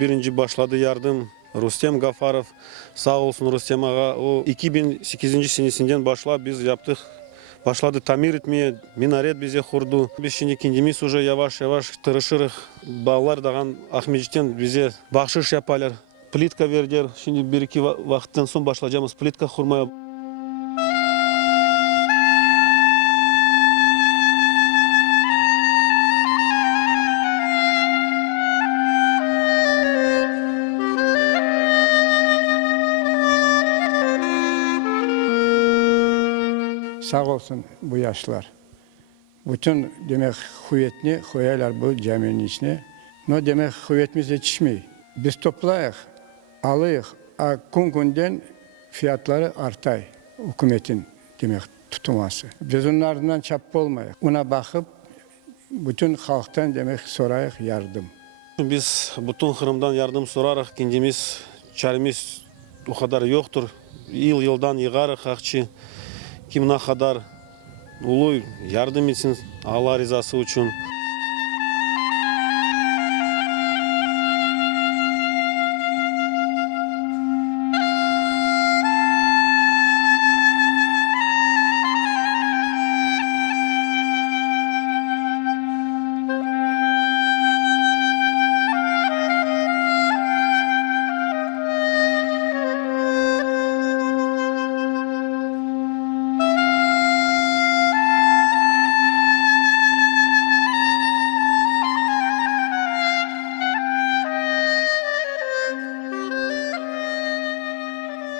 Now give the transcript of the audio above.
birinci başladı yardım. Rustem Gafarov sağ olsun, Rustem ağa o 2008 senesinden başla biz yaptık. Başladı tamir etmeye, minaret bize kurdu. Biz şimdi kendimiz уже yavaş yavaş tırışırız. Bağlar dağın Ahmetçik'ten bize bahşiş yaparlar. Plitka verdiler. Şimdi bir iki vakitten sonra başlayacağımız plitka kurmaya. Sağ olsun bu yaşlar. Bütün demek hüviyetini koyarlar bu caminin içine. No demek hüviyetimiz yetişmiyor. Biz toplayık, alıyık. Günden fiyatları artay. Hükümetin demek tutulması. Biz onun ardından çapı olmayık. Ona bakıp bütün halktan demek sorayık yardım. Biz bütün Kırım'dan yardım sorarak kendimiz çaremiz o kadar yoktur. Yıldan yığarık akçı. Kim ne kadar ulu yardım etsin Allah rızası için.